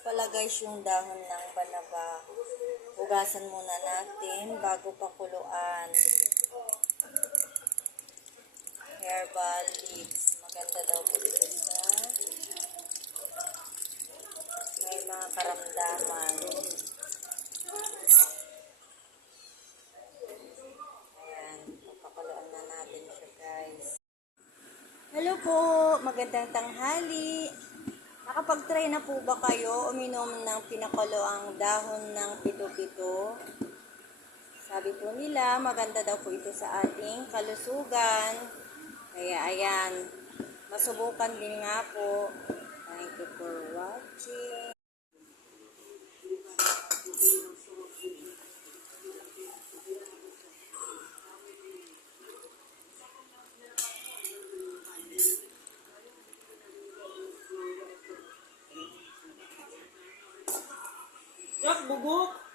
pala guys yung dahon ng banaba. Hugasan muna natin bago pakuluan. Herbal leaves. Maganda daw po ito sa may mga karamdaman. Ayan, papakuluan na natin siya guys. Hello po, magandang tanghali. Nakapag-try na po ba kayo uminom ng pinakuluang dahon ng pito-pito? Sabi po nila, maganda daw po ito sa ating kalusugan. Kaya ayan, masubukan din nga po. Thank you for watching. Yak, bugok!